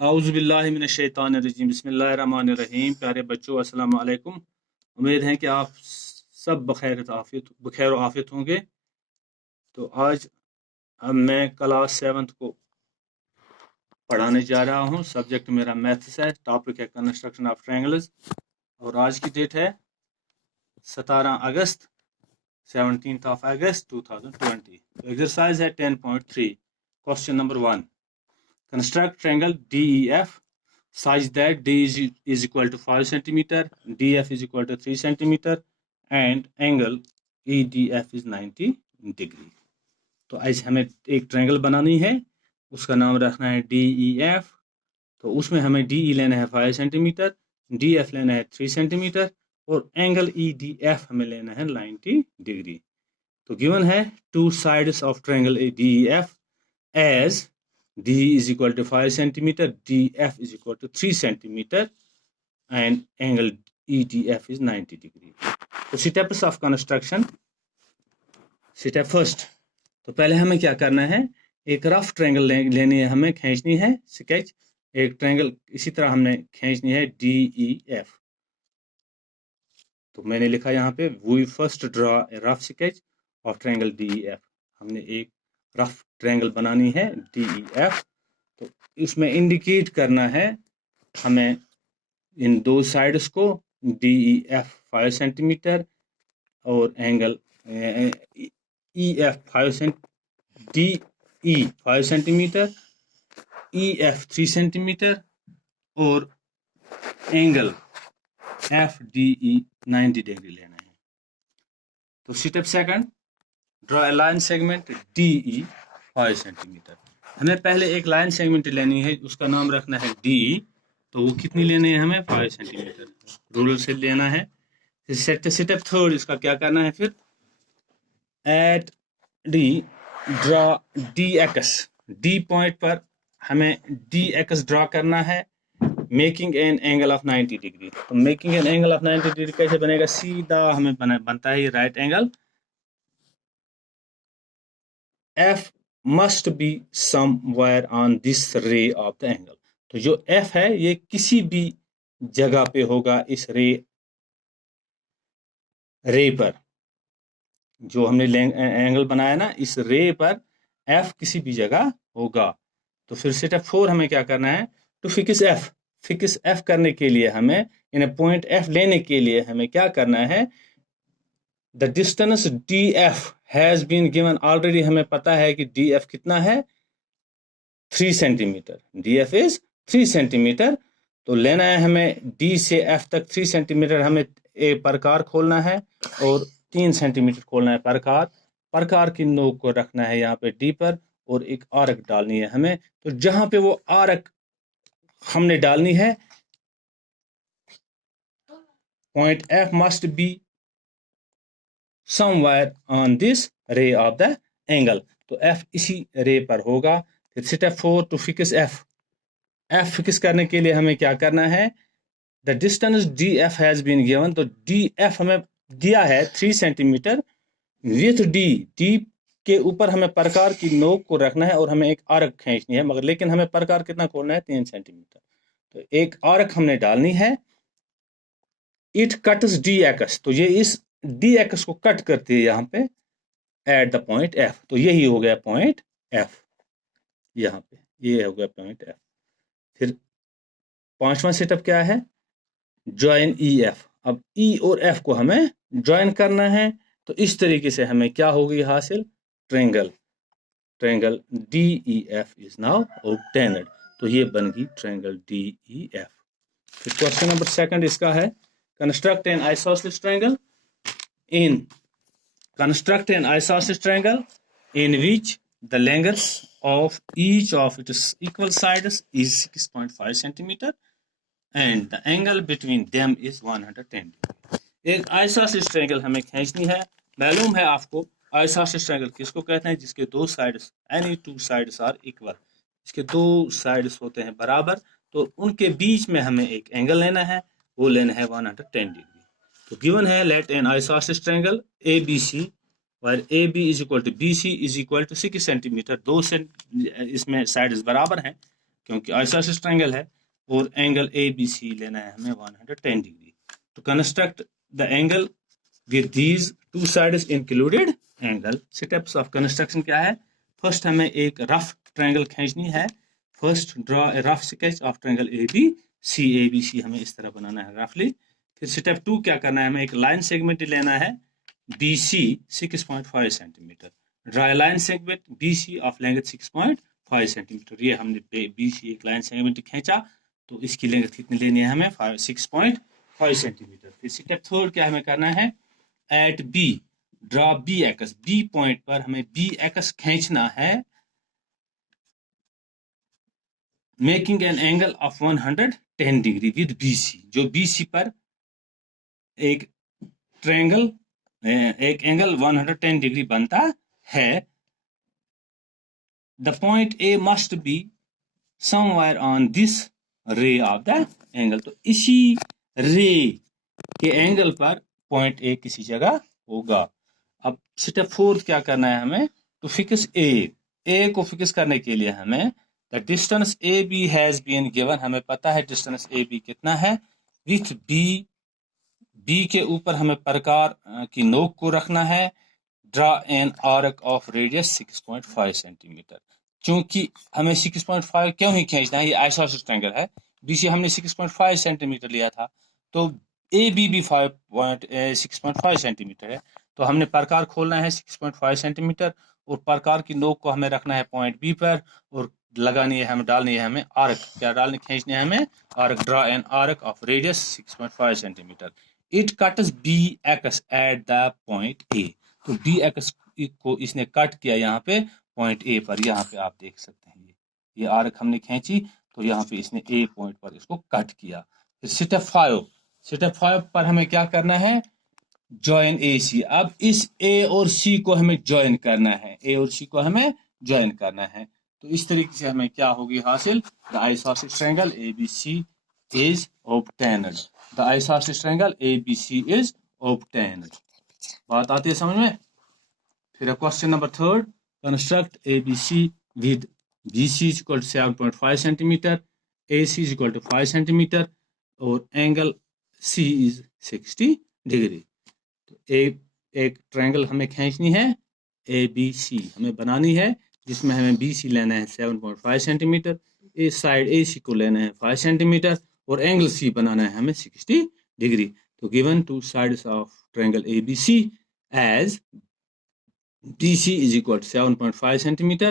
औज़ुबिल्लाहिमिनश्शैतानिर्रजीम बिस्मिल्लाहिर्रहमानिर्रहीम। प्यारे बच्चों, अस्सलाम वालेकुम। उम्मीद है कि आप सब बखैर आफियत होंगे। तो आज मैं क्लास 7th को पढ़ाने जा रहा हूँ। सब्जेक्ट मेरा मैथ्स है, टॉपिक है कंस्ट्रक्शन ऑफ ट्रायंगल्स और आज की डेट है 17 अगस्त 2020। एक्सरसाइज है 10.3। Question number 1, construct triangle DEF such that D is equal to 5 centimeter, DF is equal to 3 centimeter and angle EDF is 90 degree। तो ऐसे हमें एक ट्रायंगल बनानी है, उसका नाम रखना है DEF। तो उसमें हमें DE लेना है 5 सेंटीमीटर, DF लेना है 3 सेंटीमीटर और एंगल EDF हमें लेना है 90 डिग्री। तो गिवन है to sides of triangle DEF as D is equal to 5 centimeter, DF is equal to 3 centimeter and angle EDF is 90 degree। तो steps of construction, step first. तो पहले हमें क्या करना है, एक रफ ट्रायंगल लेनी है, हमें खींचनी है स्केच। एक ट्रायंगल इसी तरह हमने खींचनी है DEF। तो मैंने लिखा यहाँ पे we first draw a rough sketch of triangle DEF। हमने एक रफ ट्रायंगल बनानी है DEF। तो इसमें इंडिकेट करना है हमें इन दो साइड्स को, DEF 5 सेंटीमीटर और angle EF 5 centimetre, EF 3 centimetre और एंगल FDE 90 डिग्री लेना है। तो step second, draw a line segment DE 5 centimetre. हमें पहले एक लाइन सेगमेंट लेनी है, उसका नाम रखना है DE। तो वो कितनी लेनी है हमें, 5 सेंटीमीटर रूलर से लेना है। स्टेप थर्ड, इसका क्या करना है फिर, at D draw DX। D point पर हमें DX ड्रॉ करना है, making an angle of 90 degree. तो making an angle of 90 degree कैसे बनेगा, सीधा हमें बनता है right angle. F must be somewhere on this ray of the angle। तो जो F है ये किसी भी जगह पे होगा, इस रे पर जो हमने एंगल बनाया ना, इस रे पर F किसी भी जगह होगा। तो फिर स्टेप 4 हमें क्या करना है, टू फिक्स F करने के लिए हमें इन पॉइंट F लेने के लिए हमें क्या करना है, the distance DF has been given. Already हमें पता है कि DF कितना है, 3 सेंटीमीटर। DF is 3 centimetre. तो लेना है हमें D से F तक 3 सेंटीमीटर, हमें एक प्रकार खोलना है और 3 सेंटीमीटर खोलना है प्रकार की नोक को रखना है यहाँ पे D पर और एक आर्क डालनी है हमें। तो जहां पे वो आर्क हमने डालनी है, point F must be somewhere on this ray of the angle। तो F इसी रे पर होगा। फिर step 4, to fix F fix करने के लिए हमें क्या करना है, the distance DF has been given. तो DF हमें दिया है 3 सेंटीमीटर विथ D के ऊपर हमें प्रकार की नोक को रखना है और हमें एक आर्क खींचनी है, मगर लेकिन हमें प्रकार कितना खोलना है, 3 सेंटीमीटर। तो एक आर्क हमने डालनी है। It cuts DX। तो ये इस DX को कट करती है यहाँ पे एट द पॉइंट F। तो यही हो गया पॉइंट F, यहाँ पे ये हो गया पॉइंट F। फिर 5वां सेटअप क्या है, ज्वाइन EF। अब E और F को हमें ज्वाइन करना है। तो इस तरीके से हमें क्या होगी हासिल, triangle DEF is now obtained. तो ये बन गई ट्रायंगल DEF। फिर क्वेश्चन नंबर 2 इसका है, construct an isosceles triangle in which the length of each of its equal sides is 6.5 centimeter and the angle between them is 110 degree। एक isosceles triangle हमें खींचनी है। मालूम है आपको isosceles triangle किसको कहते हैं, जिसके दो sides, any two sides are equal, इसके दो साइड्स होते हैं बराबर। तो उनके बीच में हमें एक एंगल लेना है, वो लेना है 110 डिग्री। तो गिवन है, let an isosceles triangle ABC where AB is equal to BC is equal to 6 centimetre. दो से इसमें साइड्स बराबर हैं क्योंकि आइसोसेलेस ट्रायंगल है और एंगल ए बी सी लेना है हमें 110 डिग्री। तो construct the angle with these two sides included angle. Steps of construction क्या है? फर्स्ट हमें एक रफ ट्रायंगल खींचनी है। First draw a rough sketch of triangle A B C हमें इस तरह बनाना है रफली। फिर स्टेप 2 क्या करना है? हमें एक लाइन सेगमेंट लेना है B C 6.5 centimetre. Draw a line segment B C of length 6.5 centimetre. ये हमने बी सी एक लाइन सेगमेंट खींचा, तो इसकी लेंथ कितनी लेनी है हमें? 6.5 सेंटीमीटर। फिर स्टेप 3 क्या हमें करना है? At B draw B X. B point पर हमें बी एक्स खींचना है, making an angle of 110 degree with B C. जो बी सी पर एक ट्रायंगल एक एंगल 110 डिग्री बनता है। The point A must be somewhere on this ray of the angle. तो इसी रे के एंगल पर पॉइंट ए किसी जगह होगा। अब स्टेप 4 क्या करना है हमें? टू फिक्स ए को फिक्स करने के लिए हमें the distance A B has been given. हमें पता है डिस्टेंस ए बी कितना है। विथ बी के ऊपर हमें प्रकार की नोक को रखना है। Draw an arc of radius 6.5 centimetre. चूंकि हमें 6.5 क्यों ही खींचना है? ये आइसोसेलेस ट्रायंगल है। बीसी हमने 6.5 सेंटीमीटर लिया था, तो ए बी भी 6.5 सेंटीमीटर है। तो हमने प्रकार खोलना है 6.5 सेंटीमीटर और प्रकार की नोक को हमें रखना है पॉइंट बी पर और लगानी है हमें, डालनी है हमें आर्क। क्या डालने खींचने है हमें? Arc. Draw an arc of radius 6.5 centimetre. It cuts B X at the point A. तो बी एक्स को इसने कट किया यहाँ पे पॉइंट ए पर। यहाँ पे आप देख सकते हैं ये आर्क हमने खींची, तो यहाँ पे इसने ए पॉइंट पर इसको कट किया। फिर स्टेप 5 पर हमें क्या करना है? जॉइन ए सी। अब इस ए और सी को हमें जॉइन करना है। ए और सी को हमें जॉइन करना है। तो इस तरीके से हमें क्या होगी हासिल? The isosceles triangle A B C is obtained. The isosceles triangle A B C is obtained. बात आती है समझ में? फिर question number 3, construct A B C with B C is equal to 7.5 centimetre, A C is equal to 5 centimetre और angle C is 60 degree. तो एक triangle हमें खींचनी है ए बी सी हमें बनानी है, जिसमें हमें बी सी लेना है 7.5 सेंटीमीटर, इस साइड ए सी को लेना है 5 सेंटीमीटर और एंगल सी बनाना है हमें 60 डिग्री। तो given two sides of triangle A B C as BC is equal to 7.5 centimeter,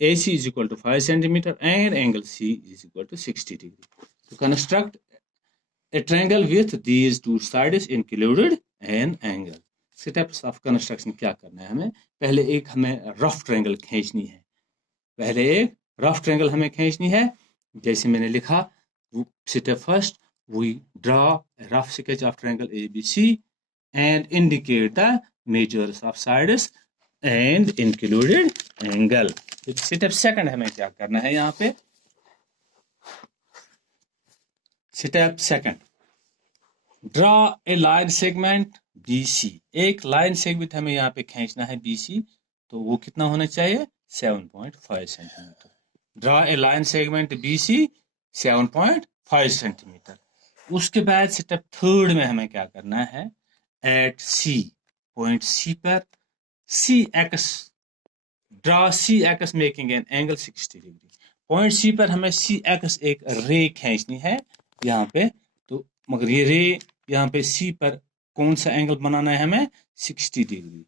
AC is equal to 5 centimeter, and angle C is equal to 60 degree. To construct a triangle with these two sides included an angle. Steps of construction क्या करना है हमें? पहले एक हमें rough triangle खींचनी है। पहले एक रफ ट्रायंगल हमें खींचनी है। जैसे मैंने लिखा, step first, we draw a rough sketch of triangle ABC and indicate the measures of sides and included angle. Step second हमें क्या करना है? यहाँ पे step second, draw a line segment BC। एक लाइन सेगमेंट हमें यहाँ पे खींचना है BC, तो वो कितना होना चाहिए? 7.5 centimetre. Draw a line segment BC 7.5 centimetre. उसके बाद स्टेप 3 में हमें क्या करना है? एट C, पॉइंट C पर CX, draw CX making an angle 60 degree. Point C पर हमें CX एक रे खींचनी है यहाँ पे। तो मगर ये रे यहाँ पे C पर कौन सा एंगल बनाना है हमें? 60 degree.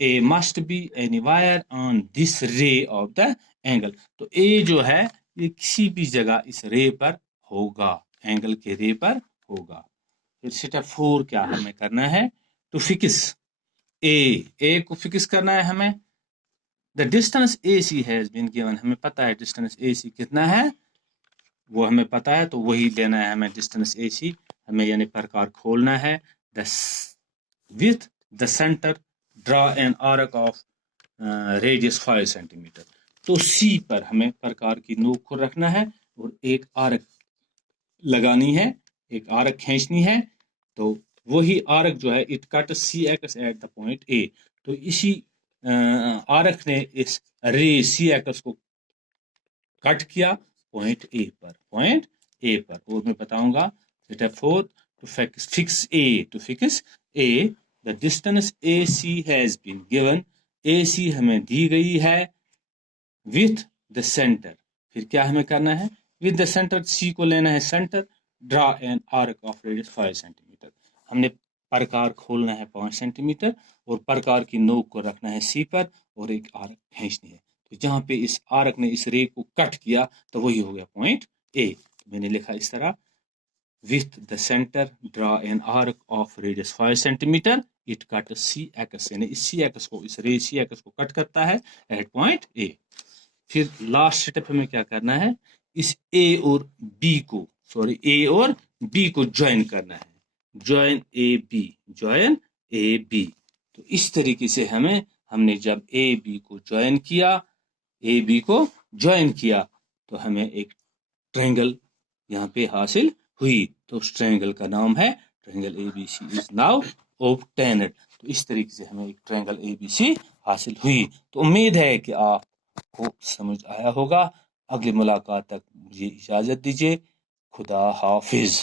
A must be anywhere on this ray of the angle। तो A जो है ये किसी भी जगह इस रे पर होगा, एंगल के रे पर होगा। फिर स्टेप 4 क्या हमें करना है? टू फिक्स ए को फिक्स करना है हमें। The distance AC has been given. हमें पता है डिस्टेंस AC कितना है, वो हमें पता है, तो वही लेना है हमें डिस्टेंस AC। हमें यानी प्रकार खोलना है। With the centre draw an arc of radius 5 centimetre. तो C पर हमें प्रकार की नोक को रखना है और एक आर्क लगानी है, एक आर्क खींचनी है। तो वही आर्क जो है it cut CX eight the point A। तो इसी आर्क ने इस रे CX को कट किया पॉइंट ए पर। और मैं बताऊंगा step 4 to fix A the distance AC has been given. AC हमें दी गई है विथ द सेंटर। फिर क्या हमें करना है, विद द सेंटर C को लेना है centre, draw an arc of radius 5 centimetre. हमने प्रकार खोलना है 5 सेंटीमीटर और प्रकार की नोक को रखना है C पर और एक आर्क खींचनी है। तो जहां पे इस आर्क ने इस रे को कट किया तो वही हो गया पॉइंट A। तो मैंने लिखा इस तरह, with the centre draw an arc of radius 5 centimetre, it cut C x, यानी इस C एक्स को, इस रे C एक्स को कट करता है एट पॉइंट A। फिर लास्ट स्टेप हमें क्या करना है, इस ए और बी को ज्वाइन करना है, ज्वाइन ए बी। तो इस तरीके से हमने जब ए बी को ज्वाइन किया तो हमें एक ट्रायंगल यहाँ पे हासिल हुई। तो उस ट्रायंगल का नाम है triangle ABC is now obtained. तो इस तरीके से हमें एक ट्रायंगल ABC हासिल हुई। तो उम्मीद है कि आपको समझ आया होगा। अगली मुलाकात तक मुझे इजाजत दीजिए। खुदा हाफिज।